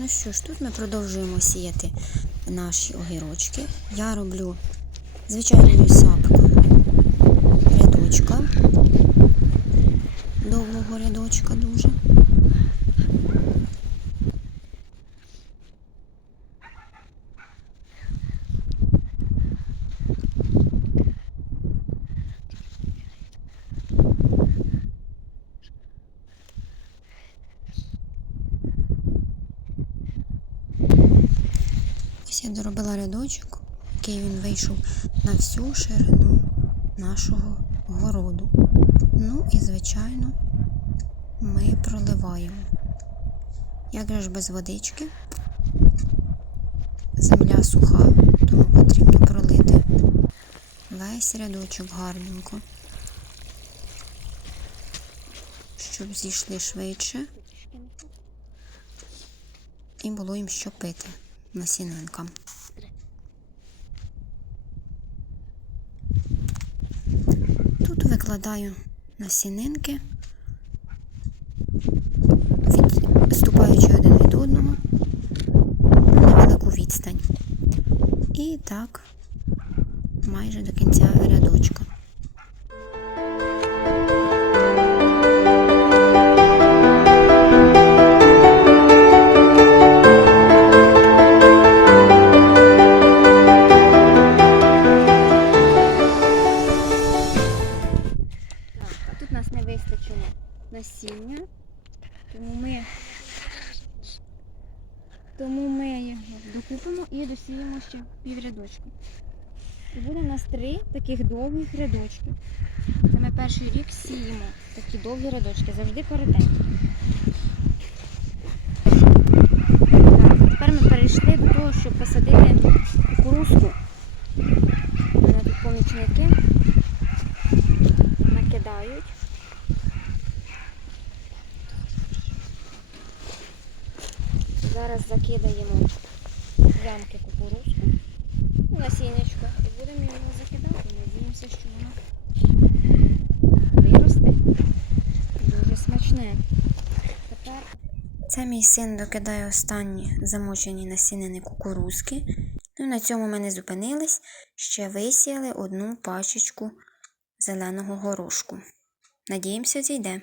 Ну що ж, тут ми продовжуємо сіяти наші огірочки. Я роблю звичайною сапкою рядочка. Довгого рядочка дуже. Ось я доробила рядочок, який він вийшов на всю ширину нашого городу. Ну і, звичайно, ми проливаємо. Як же ж без водички? Земля суха, тому потрібно пролити весь рядочок гарненько, щоб зійшли швидше і було їм що пити насінинкам. Тут викладаю насінинки, відступаючи один від одного на невелику відстань. І так майже до кінця рядочка. Насіння, тому ми, тому ми його докупимо і досіємо ще піврядочку. І буде у нас три таких довгих рядочки. Це ми перший рік сіємо такі довгі рядочки, завжди коротенькі. Тепер ми перейшли до того, щоб посадити кукурузку. У мене тут помічники накидають. Зараз закидаємо ямки кукурузку, ну, насіннячко, і будемо його закидати. Надіємося, що воно виросте. Дуже смачне. Тепер Це мій син докидає останні замочені насінини кукурузки. Ну, на цьому ми не зупинились. Ще висіяли одну пачечку зеленого горошку. Надіємося, зійде.